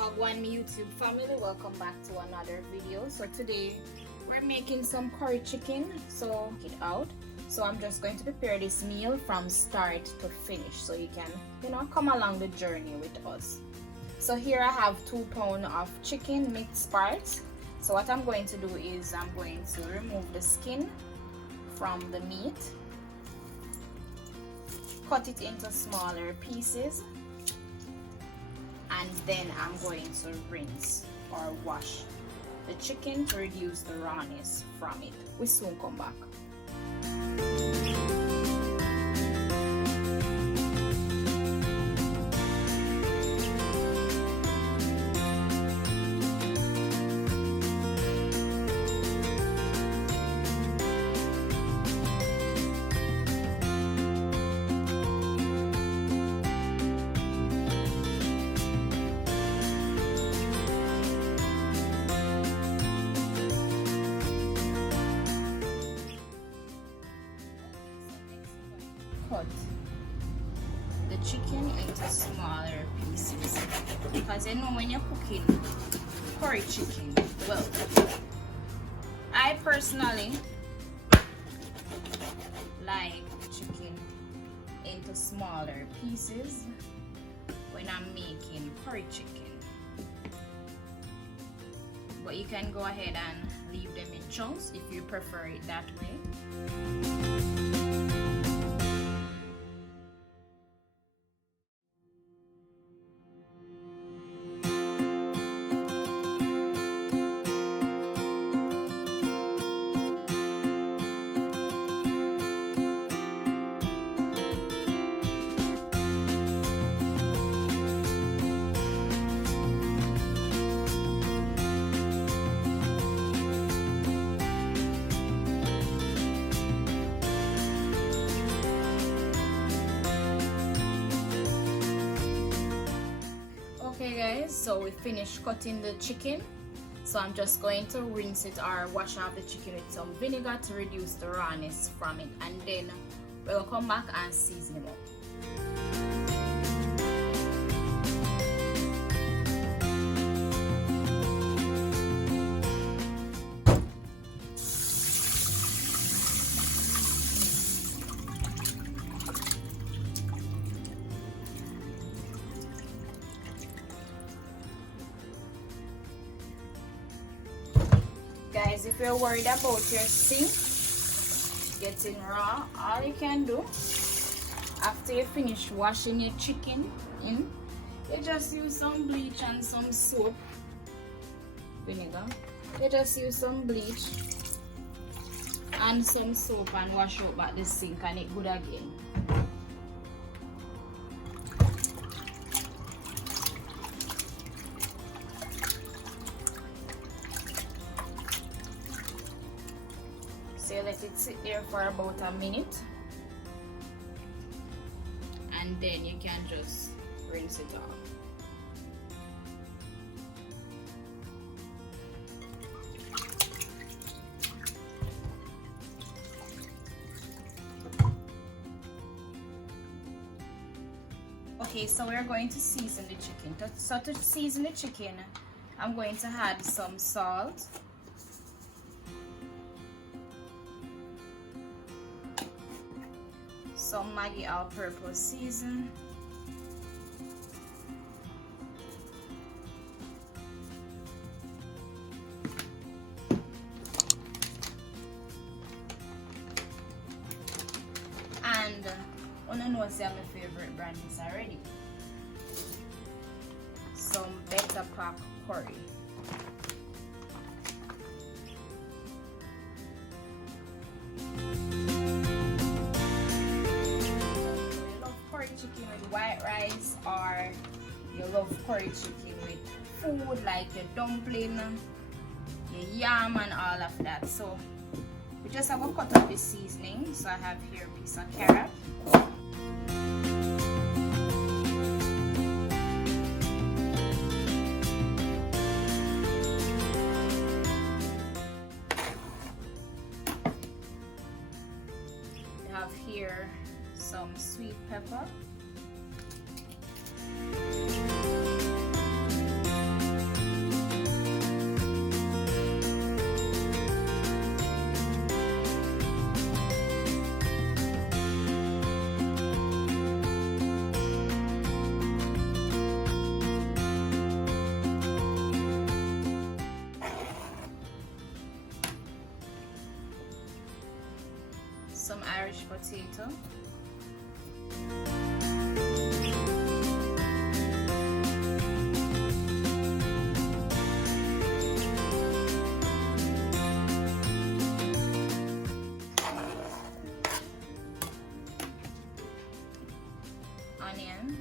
Wagwan YouTube family, welcome back to another video. So today we're making some curry chicken, so get out. So I'm just going to prepare this meal from start to finish so you can come along the journey with us. So here I have 2 pounds of chicken mixed parts. So what I'm going to do is I'm going to remove the skin from the meat, cut it into smaller pieces, and then I'm going to rinse or wash the chicken to reduce the rawness from it. We soon come back. Cut the chicken into smaller pieces, because when you're cooking curry chicken, well, I personally like chicken into smaller pieces when I'm making curry chicken, but you can go ahead and leave them in chunks if you prefer it that way. Okay guys, so we finished cutting the chicken, so I'm just going to rinse it or wash off the chicken with some vinegar to reduce the rawness from it, and then we'll come back and season it up. Guys, if you're worried about your sink getting raw, all you can do after you finish washing your chicken you just use some bleach and some soap, vinegar. You just use some bleach and some soap and wash out back the sink, and it good again. So you let it sit there for about a minute, and then you can just rinse it off. Okay, so we're going to season the chicken. So to season the chicken, I'm going to add some salt, some Maggi all-purpose season, and I know say my favorite brand is already some Better Pack curry. Chicken with white rice, or you love curry chicken with food like your dumpling, your yam and all of that. So we just have a cut of the seasoning. So I have here a piece of carrot, I have here some sweet pepper, some Irish potato. Onion.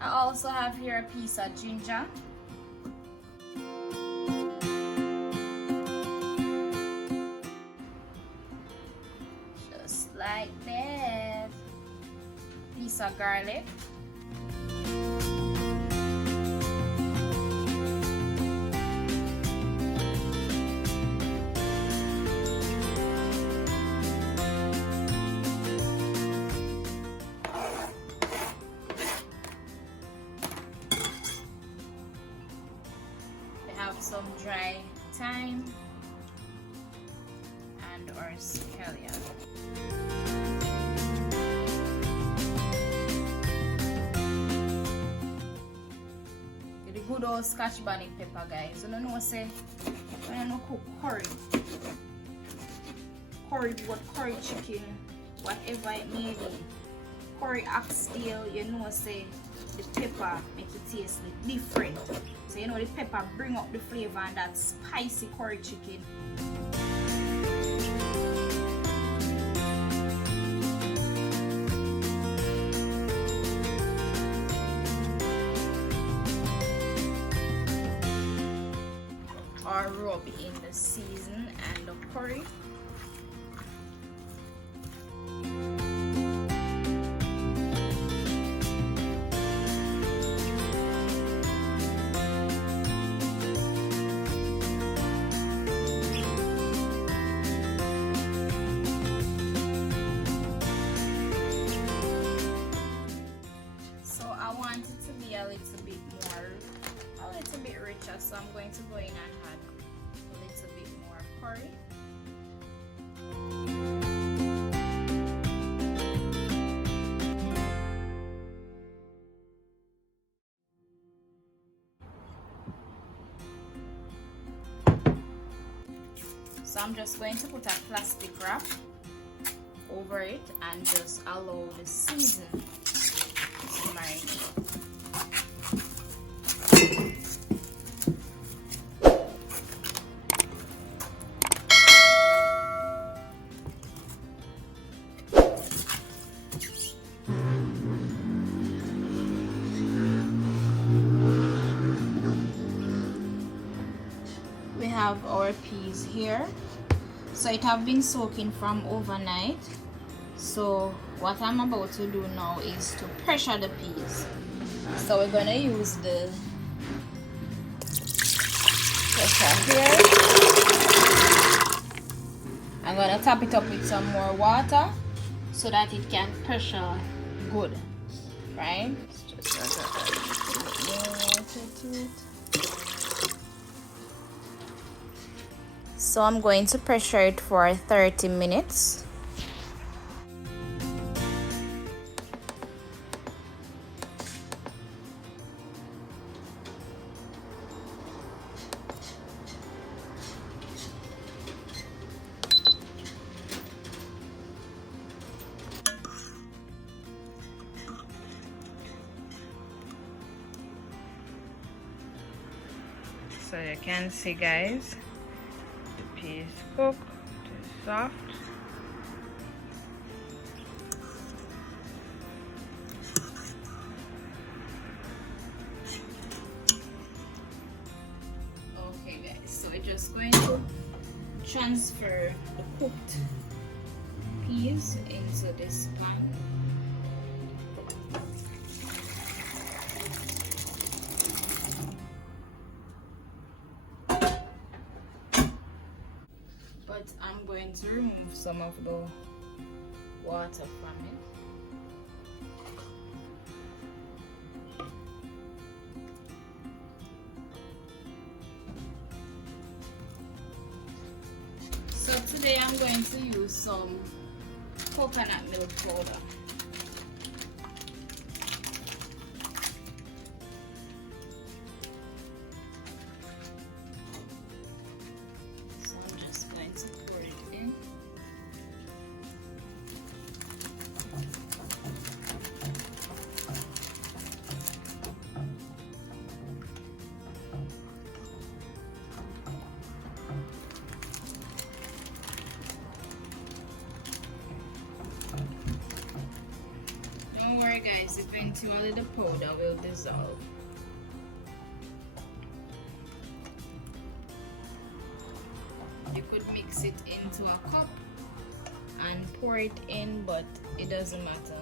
I also have here a piece of ginger. Just like that. Piece of garlic. Some dry thyme and or scallion. The good old Scotch bonnet pepper, guys. You know say when you cook curry what curry chicken, whatever it may be, curry oxtail, you know say the pepper make it taste different. So you know the pepper bring up the flavor and that spicy curry chicken. Or rub in the season and the curry. A little bit richer, so I'm going to go in and add a little bit more curry. So I'm just going to put a plastic wrap over it and just allow the season to marinate. We have our peas here, so it have been soaking from overnight. So what I'm about to do now is to pressure the peas. So we're gonna use the pressure here. I'm gonna top it up with some more water so that it can pressure good, right? Just add a little bit more water to it. So I'm going to pressure it for 30 minutes. So you can see, guys, the pea is cooked, it is soft. Okay guys, so we're just going to transfer the cooked peas into this pan. But I'm going to remove some of the water from it. So today I'm going to use some coconut milk powder. guys, eventually the powder will dissolve. You could mix it into a cup and pour it in, but it doesn't matter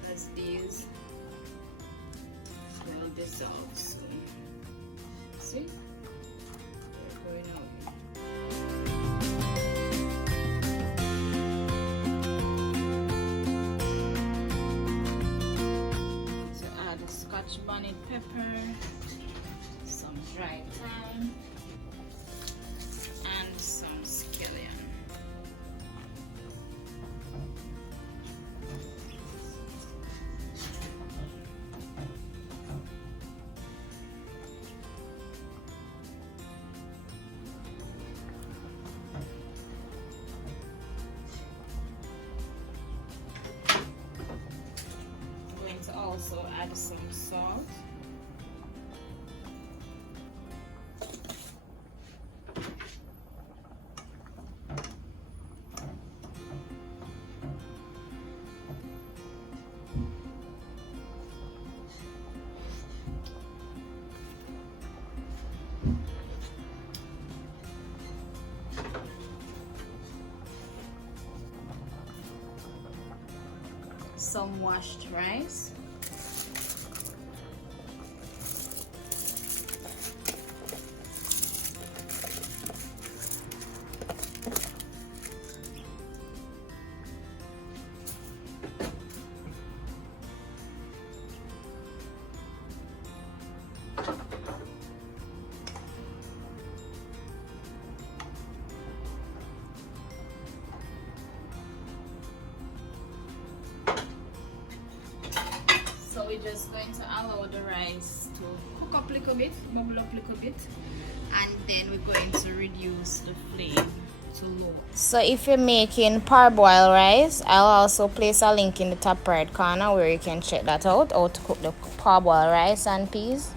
because these will dissolve soon. See? They're going away. So add a Scotch bonnet pepper, some dry thyme, and some scallion. I'm going to also add some salt. Some washed rice. So we're just going to allow the rice to cook up a little bit, bubble up a little bit, and then we're going to reduce the flame to low. So if you're making parboiled rice, I'll also place a link in the top right corner where you can check that out, how to cook the parboiled rice and peas.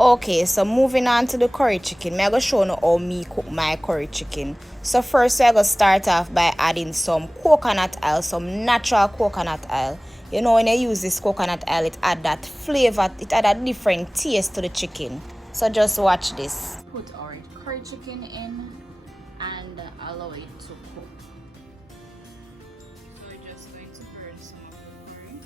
Okay, so moving on to the curry chicken, I'm going to show you how me cook my curry chicken. So first we're going to start off by adding some coconut oil, some natural coconut oil. You know, when you use this coconut oil, it add that flavor, it add a different taste to the chicken. So just watch this. Put our curry chicken in and allow it to cook. So we're just going to burn some of the curry.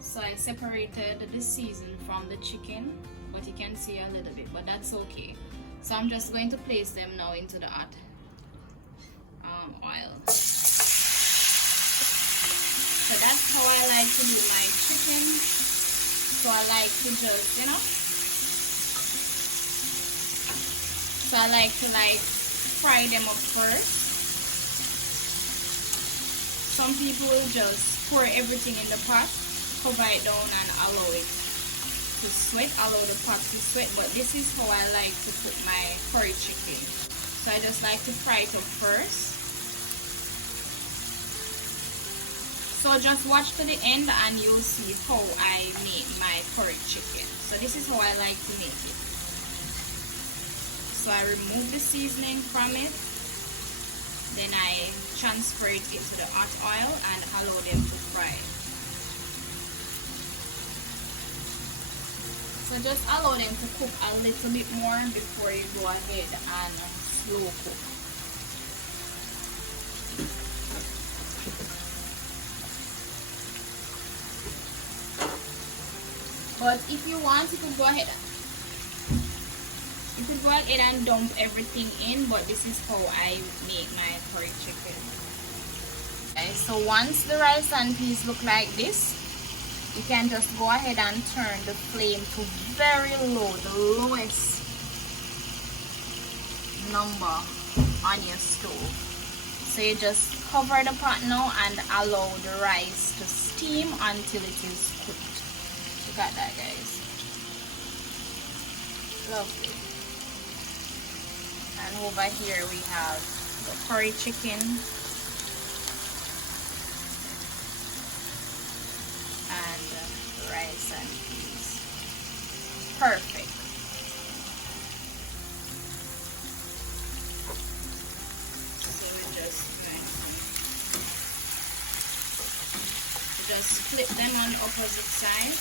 So I separated the season from the chicken, but you can see a little bit, but that's okay. So I'm just going to place them now into the hot oil. So that's how I like to do my chicken. So I like to just, you know, so I like to fry them up first. Some people will just pour everything in the pot, cover it down and allow it to sweat, allow the pot to sweat, but this is how I like to cook my curry chicken. So I just like to fry it up first. So just watch to the end and you'll see how I make my curry chicken. So this is how I like to make it. So I remove the seasoning from it, then I transfer it into the hot oil and allow them to fry. So just allow them to cook a little bit more before you go ahead and slow cook. But if you want, you could go ahead. You could go ahead and dump everything in, but this is how I make my curry chicken. Okay, so once the rice and peas look like this, you can just go ahead and turn the flame to very low, the lowest number on your stove. So you just cover the pot now and allow the rice to steam until it is cooked. Look at that, guys. Lovely. And over here we have the curry chicken and rice and peas. Perfect. So we just flip them on the opposite side.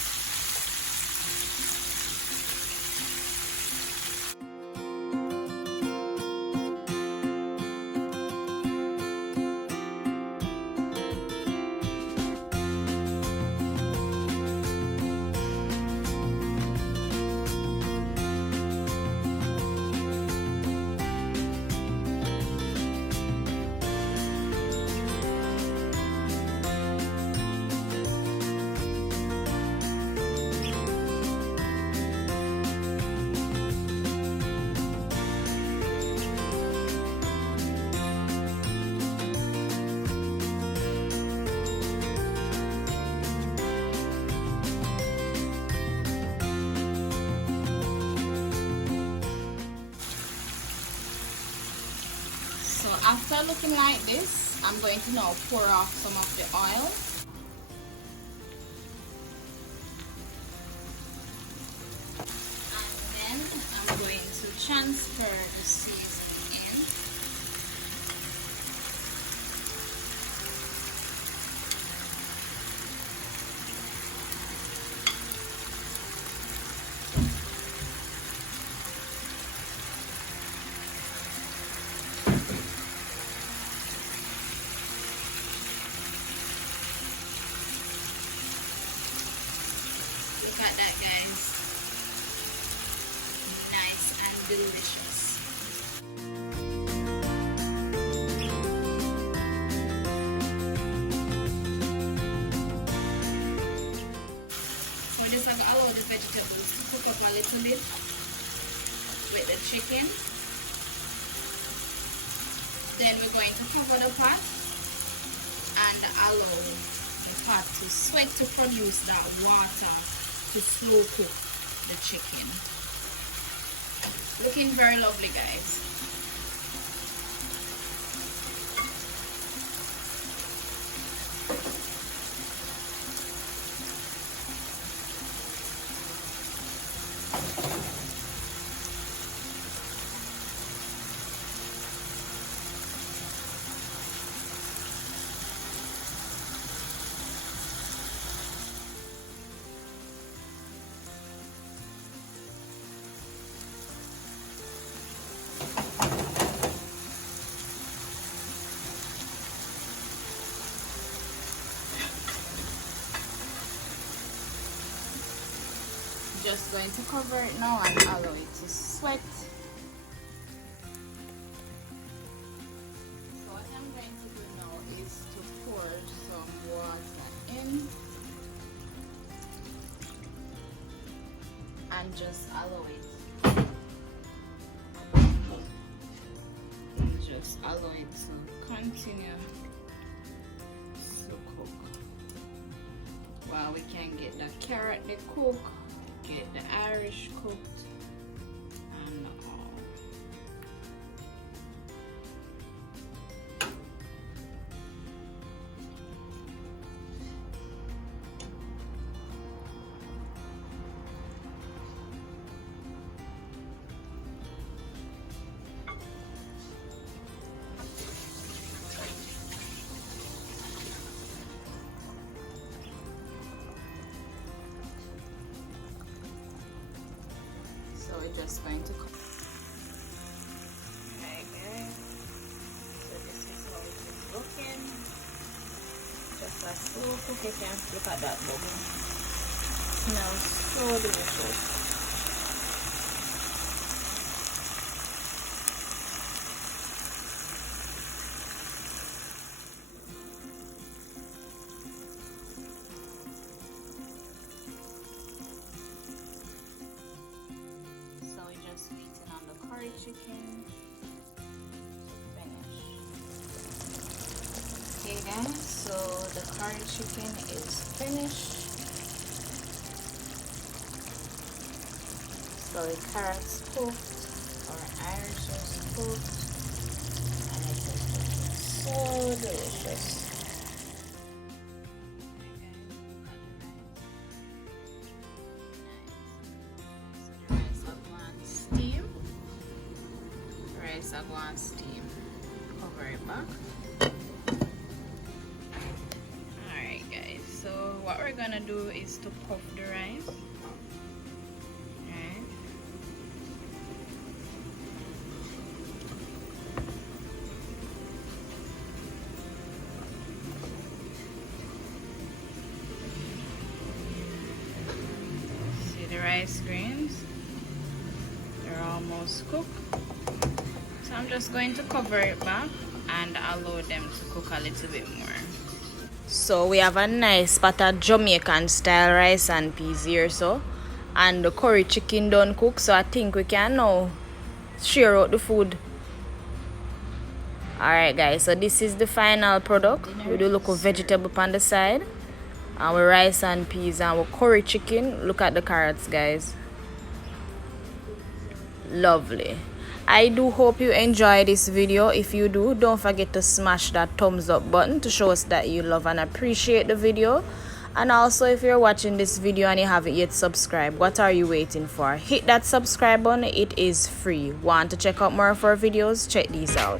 After looking like this, I'm going to now pour off some of the oil. And then I'm going to transfer the seasoning in. Look at that, guys. Nice and delicious. We just have to allow the vegetables to cook up a little bit with the chicken. Then we're going to cover the pot and allow the pot to sweat to produce that water to slow cook the chicken. Looking very lovely, guys. Just going to cover it now and allow it to sweat. So what I'm going to do now is to pour some water in and just allow it. Just allow it to continue to cook while we can get the carrot to cook. Get the Irish cooked and all. So we're just going to cook. Right, guys. So this is how it is looking. Just a slow cook. You can look at that bubble. Smells so delicious. Chicken to finish. Okay guys, so the curry chicken is finished. So the carrots cooked, our Irish is cooked, and it is So delicious. Rice I go and steam. Cover it back. Alright guys, so what we're gonna do is to puff the rice. Right. See the rice grains? They're almost cooked. So I'm just going to cover it back and allow them to cook a little bit more. So we have a nice pot of Jamaican style rice and peas here, so, and the curry chicken done cook, so I think we can now share out the food. Alright guys, so this is the final product. We do look of vegetable on the side, and with rice and peas and with curry chicken. Look at the carrots guys. Lovely. I do hope you enjoy this video. If you do, don't forget to smash that thumbs up button to show us that you love and appreciate the video. And also, if you're watching this video and you haven't yet subscribed, what are you waiting for? Hit that subscribe button. It is free. Want to check out more of our videos? Check these out.